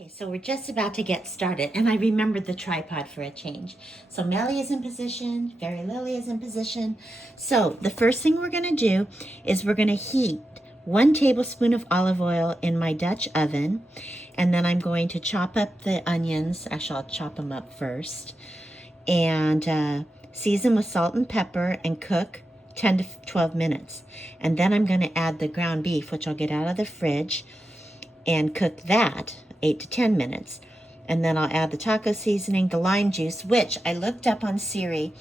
Okay, so we're just about to get started, and I remembered the tripod for a change. So Melly is in position, Fairy Lily is in position. So the first thing we're going to do is we're going to heat 1 tablespoon of olive oil in my Dutch oven, and then I'm going to chop up the onions. Actually, I'll chop them up first, and season with salt and pepper and cook 10 to 12 minutes. And then I'm going to add the ground beef, which I'll get out of the fridge, and cook that 8 to 10 minutes. And then I'll add the taco seasoning, the lime juice, which I looked up on Siri,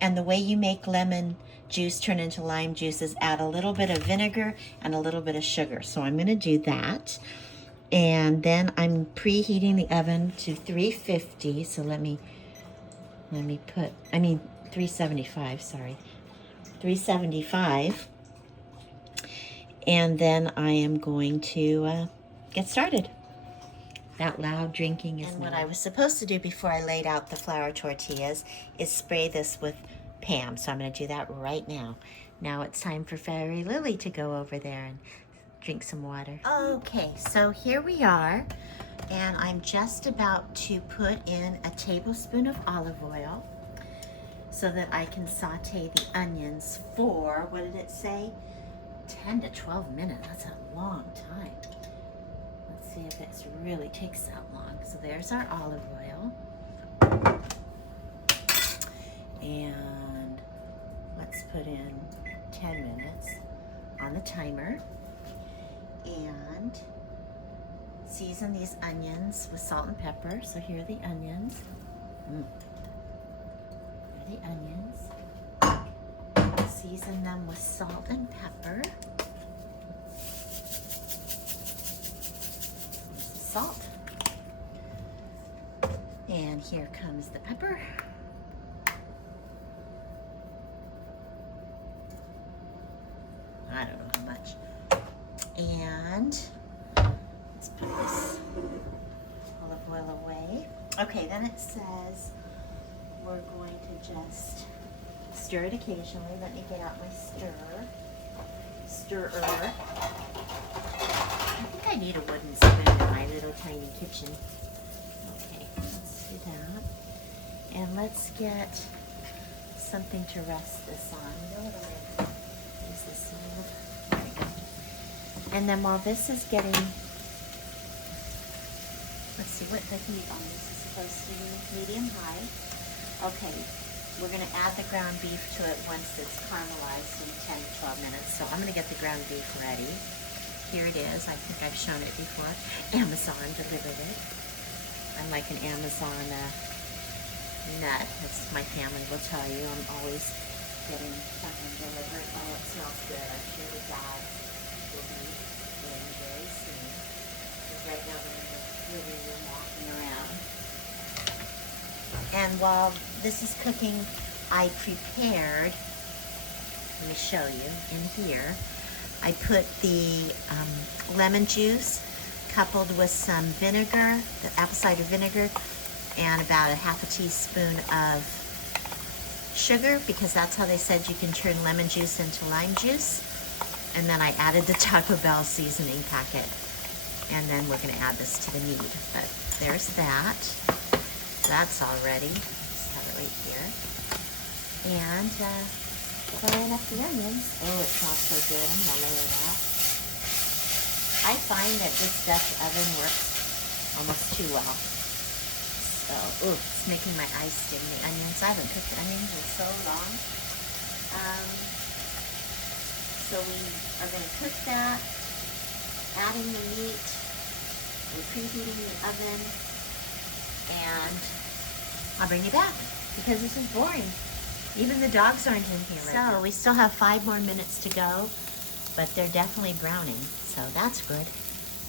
and the way you make lemon juice turn into lime juice is add a little bit of vinegar and a little bit of sugar. So I'm going to do that. And then I'm preheating the oven to 350. So let me put, 375, sorry. 375. And then I am going to get started. That loud drinking is. And what I was supposed to do before I laid out the flour tortillas is spray this with Pam. So I'm going to do that right now. Now it's time for Fairy Lily to go over there and drink some water. Okay, so here we are. And I'm just about to put in a tablespoon of olive oil so that I can saute the onions for, what did it say? 10 to 12 minutes. That's a long time. Let's see if it really takes that long. So there's our olive oil. And let's put in 10 minutes on the timer. And season these onions with salt and pepper. So here are the onions. Here are the onions. Season them with salt and pepper. Salt. And here comes the pepper. I don't know how much. And let's put this olive oil away. Okay, then it says we're going to just stir it occasionally. Let me get out my stirrer. I think I need a wooden spoon in my little tiny kitchen. Okay, let's do that. And let's get something to rest this on. You know what I'm going to use this old. There we go. And then while this is getting, let's see what the heat on this is supposed to be, medium high. Okay, we're going to add the ground beef to it once it's caramelized in 10 to 12 minutes. So I'm going to get the ground beef ready. Here it is. I think I've shown it before. Amazon delivered it. I'm like an Amazon nut, as my family will tell you. I'm always getting something delivered. Oh, it smells good. I'm sure the dogs will be getting very soon. Because right now they're in the living room walking around. And while this is cooking, I prepared, let me show you, in here, I put the lemon juice coupled with some vinegar, the apple cider vinegar, and about a half a teaspoon of sugar, because that's how they said you can turn lemon juice into lime juice. And then I added the Taco Bell seasoning packet. And then we're going to add this to the meat. But there's that. That's all ready. Just have it right here. And frying up the onions. Oh, it smells so good. I'm going to lower that. I find that this Dutch oven works almost too well. So, ooh, it's making my eyes sting, the onions. I haven't cooked onions in so long. So we are going to cook that, adding the meat, we're preheating the oven, and I'll bring you back because this is boring. Even the dogs aren't in here right now. So we still have 5 more minutes to go, but they're definitely browning, so that's good.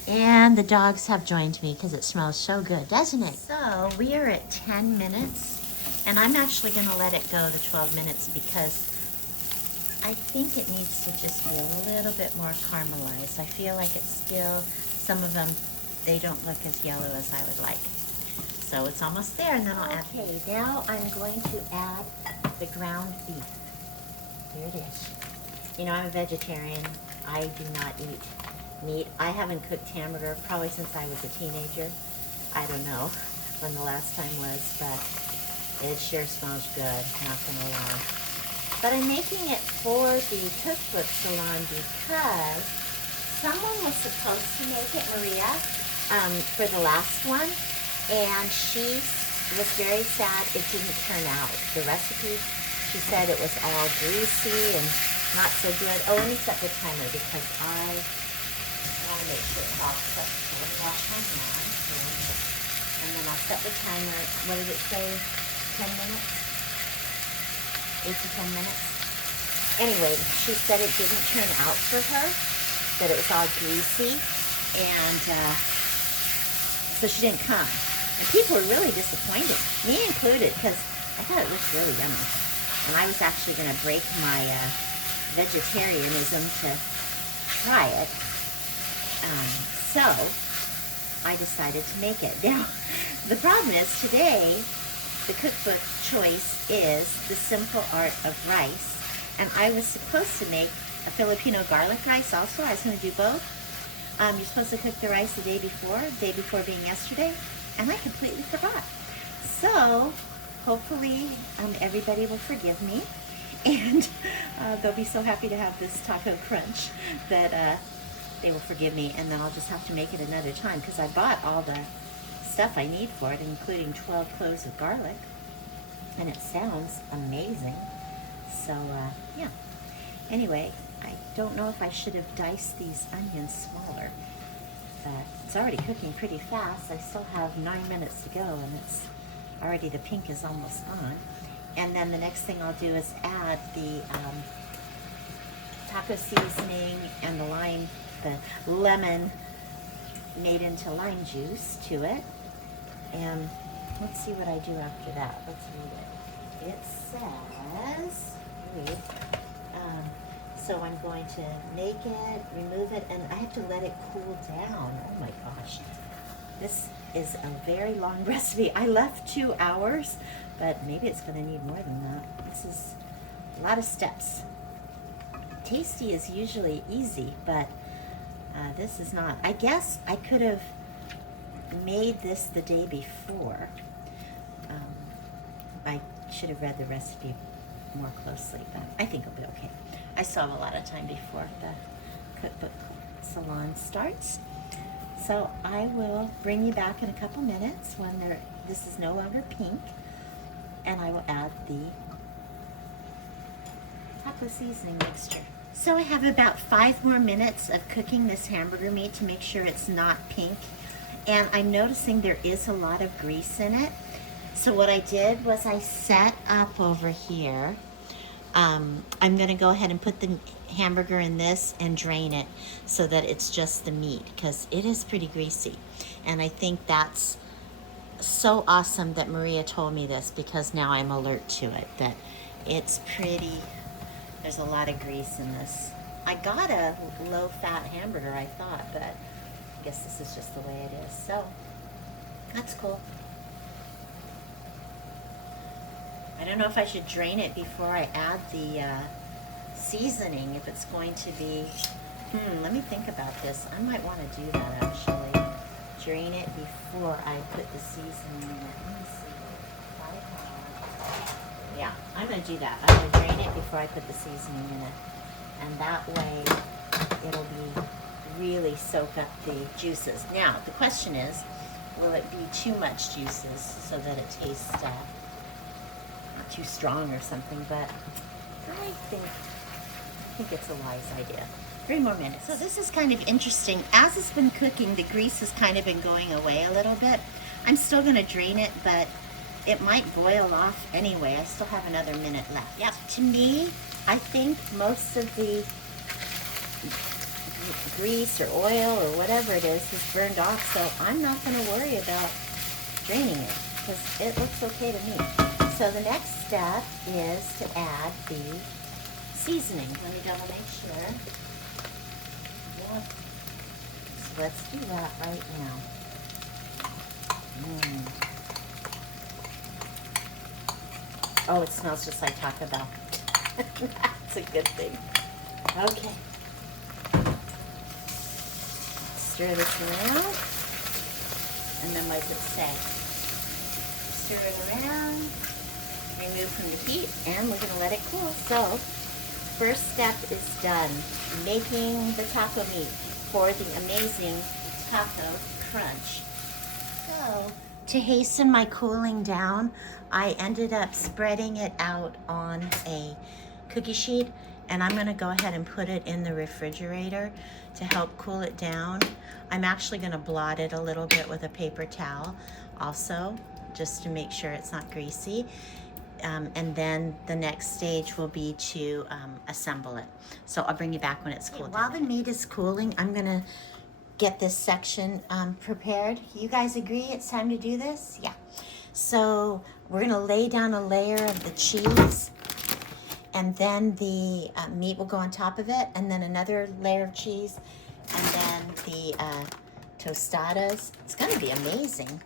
And the dogs have joined me because it smells so good, doesn't it? So we are at 10 minutes, and I'm actually going to let it go to 12 minutes because I think it needs to just be a little bit more caramelized. I feel like it's still, some of them, they don't look as yellow as I would like. So it's almost there, and then I'll add. Okay, now I'm going to add the ground beef. Here it is. You know, I'm a vegetarian. I do not eat meat. I haven't cooked hamburger probably since I was a teenager. I don't know when the last time was, but it sure smells good, not gonna lie. But I'm making it for the cookbook salon because someone was supposed to make it, Maria, for the last one, and she was very sad it didn't turn out. The recipe, she said it was all greasy and not so good. Oh, let me set the timer because I want to make sure it's all cooked. So let me wash my hands and then I'll set the timer. What did it say? 10 minutes? 8 to 10 minutes? Anyway, she said it didn't turn out for her, that it was all greasy, and so she didn't come. And people were really disappointed, me included, because I thought it looked really yummy. And I was actually going to break my vegetarianism to try it. So I decided to make it. Now, the problem is today, the cookbook choice is the simple art of rice. And I was supposed to make a Filipino garlic rice also. I was going to do both. You're supposed to cook the rice the day before being yesterday. And I completely forgot. So hopefully everybody will forgive me. And they'll be so happy to have this taco crunch that they will forgive me. And then I'll just have to make it another time because I bought all the stuff I need for it, including 12 cloves of garlic. And it sounds amazing. So, yeah. Anyway, I don't know if I should have diced these onions smaller, but it's already cooking pretty fast. I still have 9 minutes to go, and it's already, the pink is almost on. And then the next thing I'll do is add the taco seasoning and the lemon made into lime juice to it. And let's see what I do after that. Let's read it. It says, so I'm going to make it, remove it, and I have to let it cool down. Oh my gosh. This is a very long recipe. I left 2 hours, but maybe it's going to need more than that. This is a lot of steps. Tasty is usually easy, but this is not. I guess I could have made this the day before. I should have read the recipe more closely, but I think it'll be okay. I still have a lot of time before the cookbook salon starts. So I will bring you back in a couple minutes when this is no longer pink, and I will add the taco seasoning mixture. So I have about 5 more minutes of cooking this hamburger meat to make sure it's not pink. And I'm noticing there is a lot of grease in it. So what I did was I set up over here. I'm going to go ahead and put the hamburger in this and drain it so that it's just the meat because it is pretty greasy. And I think that's so awesome that Maria told me this because now I'm alert to it, that it's pretty, there's a lot of grease in this. I got a low-fat hamburger, I thought, but I guess this is just the way it is. So that's cool. I don't know if I should drain it before I add the seasoning, if it's going to be, let me think about this. I might want to do that actually. Drain it before I put the seasoning in it. Let me see. Yeah, I'm going to do that. I'm going to drain it before I put the seasoning in it. And that way it'll be really soak up the juices. Now, the question is, will it be too much juices so that it tastes not too strong or something, but I think it's a wise idea. 3 more minutes. So this is kind of interesting. As it's been cooking, the grease has kind of been going away a little bit. I'm still going to drain it, but it might boil off anyway. I still have another minute left. Yeah, to me, I think most of the grease or oil or whatever it is burned off, so I'm not going to worry about draining it because it looks okay to me. So the next step is to add the seasoning. Let me double make sure. Yep. So let's do that right now. Oh, it smells just like Taco Bell. That's a good thing. Okay. Stir this around. And then what does it say? Stir it around, remove from the heat, and we're going to let it cool. So, first step is done. Making the taco meat for the amazing taco crunch. So, to hasten my cooling down, I ended up spreading it out on a cookie sheet, and I'm going to go ahead and put it in the refrigerator to help cool it down. I'm actually going to blot it a little bit with a paper towel also, just to make sure it's not greasy. And then the next stage will be to assemble it. So I'll bring you back when it's cooled. While the meat is cooling, I'm going to get this section prepared. You guys agree it's time to do this? Yeah. So we're going to lay down a layer of the cheese, and then the meat will go on top of it, and then another layer of cheese, and then the tostadas. It's going to be amazing.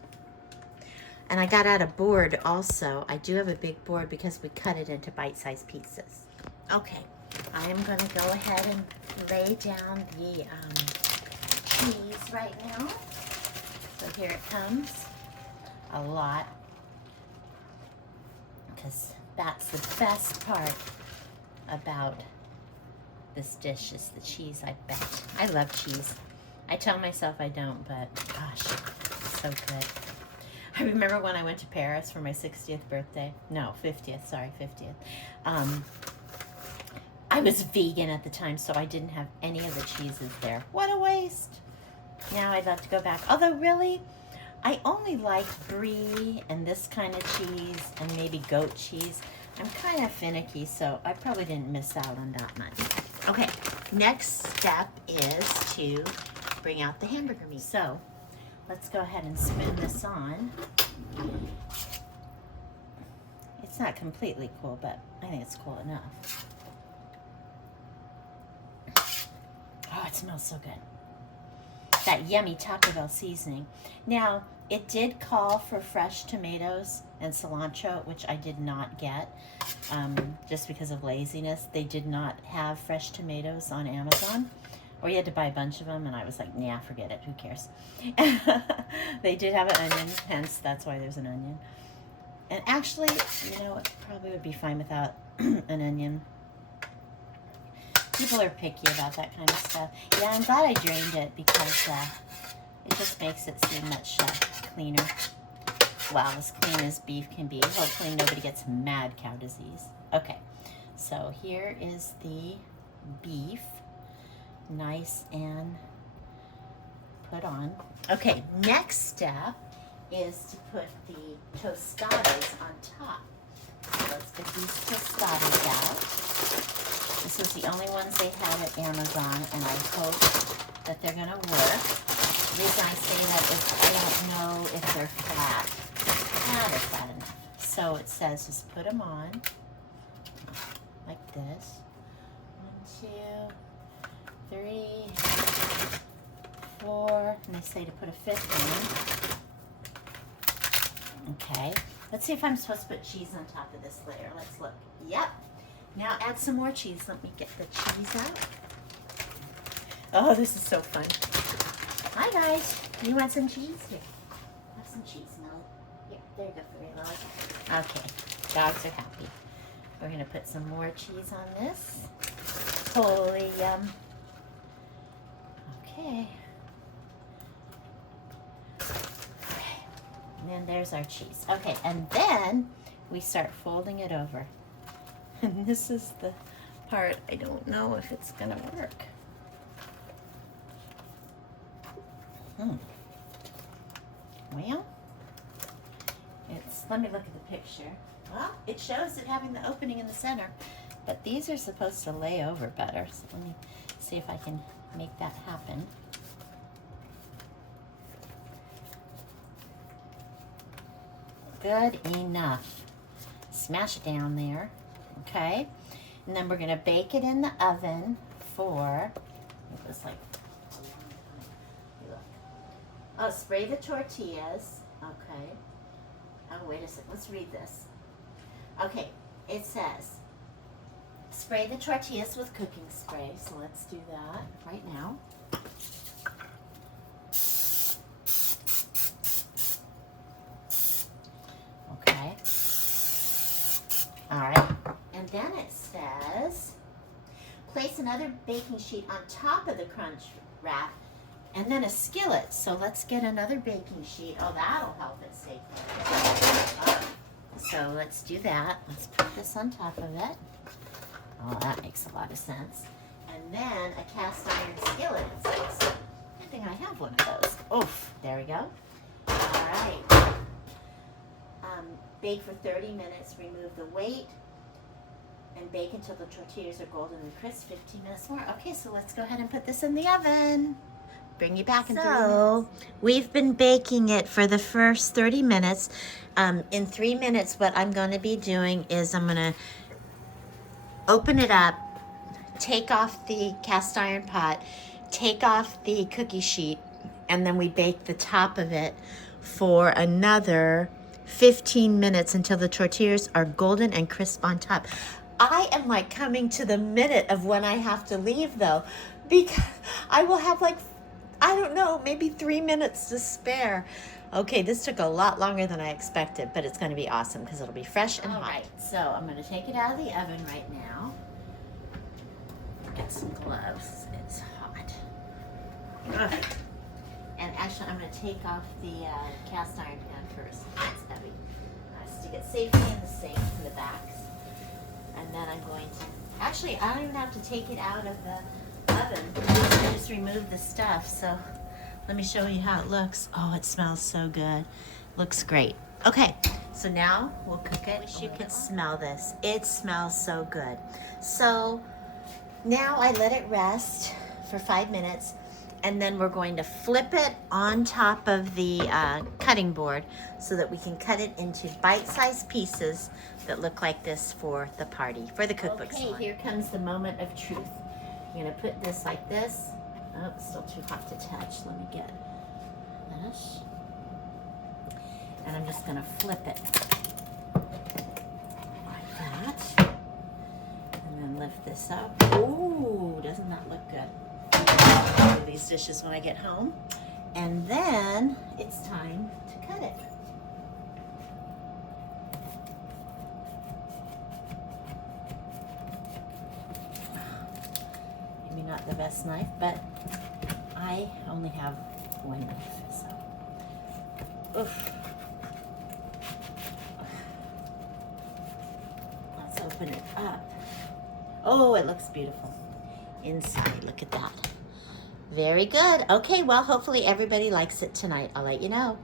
And I got out a board also. I do have a big board because we cut it into bite-sized pieces. Okay, I am going to go ahead and lay down the cheese right now. So here it comes. A lot. Because that's the best part about this dish is the cheese, I bet. I love cheese. I tell myself I don't, but gosh, it's so good. I remember when I went to Paris for my 60th birthday. No, 50th, sorry, 50th. I was vegan at the time, so I didn't have any of the cheeses there. What a waste. Now I'd love to go back. Although really, I only like brie and this kind of cheese and maybe goat cheese. I'm kind of finicky, so I probably didn't miss out on that much. Okay, next step is to bring out the hamburger meat. So let's go ahead and spin this on. It's not completely cool, but I think it's cool enough. Oh, it smells so good. That yummy Taco Bell seasoning. Now, it did call for fresh tomatoes and cilantro, which I did not get, just because of laziness. They did not have fresh tomatoes on Amazon, or you had to buy a bunch of them, and I was like, nah, forget it, who cares? They did have an onion, hence that's why there's an onion. And actually, you know, it probably would be fine without an onion. People are picky about that kind of stuff. Yeah, I'm glad I drained it because it just makes it seem much cleaner. Well, as clean as beef can be. Hopefully nobody gets mad cow disease. Okay, so here is the beef. Nice and put on. Okay, next step is to put the tostadas on top. So let's get these tostadas out. This was the only ones they had at Amazon, and I hope that they're going to work. The reason I say that is I don't know if they're flat. Ah, they're flat enough. So it says just put them on like this. 1, 2, 3, 4, and they say to put a 5th in. Okay, let's see if I'm supposed to put cheese on top of this layer. Let's look. Yep. Now add some more cheese. Let me get the cheese out. Oh, this is so fun. Hi guys, you want some cheese? Here, have some cheese, Melly. Here, there you go for your Melly. Okay, dogs are happy. We're gonna put some more cheese on this. Holy yum. Okay. And then there's our cheese. Okay, and then we start folding it over. And this is the part I don't know if it's gonna work. Well, let me look at the picture. Well, it shows it having the opening in the center, but these are supposed to lay over better. So let me see if I can make that happen. Good enough. Smash it down there. Okay, and then we're going to bake it in the oven for, it was like, oh, spray the tortillas. Okay. Oh, wait a second. Let's read this. Okay, it says, spray the tortillas with cooking spray. So let's do that right now. place another baking sheet on top of the crunch wrap and then a skillet. So let's get another baking sheet. Oh, that'll help it stay clear. So let's do that. Let's put this on top of it. Oh, that makes a lot of sense. And then a cast iron skillet. I think I have one of those. Oof, there we go. All right. Bake for 30 minutes, remove the weight, and bake until the tortillas are golden and crisp, 15 minutes more. Okay, so let's go ahead and put this in the oven. Bring you back in 3 minutes. So, we've been baking it for the first 30 minutes. In 3 minutes, what I'm going to be doing is I'm going to open it up, take off the cast iron pot, take off the cookie sheet, and then we bake the top of it for another 15 minutes until the tortillas are golden and crisp on top. I am like coming to the minute of when I have to leave though, because I will have like, I don't know, maybe 3 minutes to spare. Okay, this took a lot longer than I expected, but it's going to be awesome because it'll be fresh and hot. All right, so I'm going to take it out of the oven right now. Get some gloves. It's hot. Ugh. And actually, I'm going to take off the cast iron pan first. It's heavy. Nice to get safely in the sink in the backs. And then I'm going to, actually, I don't even have to take it out of the oven. I just remove the stuff. So let me show you how it looks. Oh, it smells so good. Looks great. Okay, so now we'll cook it. I wish you could smell this. It smells so good. So now I let it rest for 5 minutes. And then we're going to flip it on top of the cutting board so that we can cut it into bite-sized pieces that look like this for the party, for the cookbook salon. Okay, here comes the moment of truth. You're gonna put this like this. Oh, it's still too hot to touch. Let me get this. And I'm just gonna flip it like that. And then lift this up. Ooh, doesn't that look good? Do these dishes when I get home, and then it's time to cut it. Maybe not the best knife, but I only have one knife, so oof. Let's open it up. Oh, it looks beautiful inside. Look at that. Very good. Okay, well, hopefully everybody likes it tonight. I'll let you know.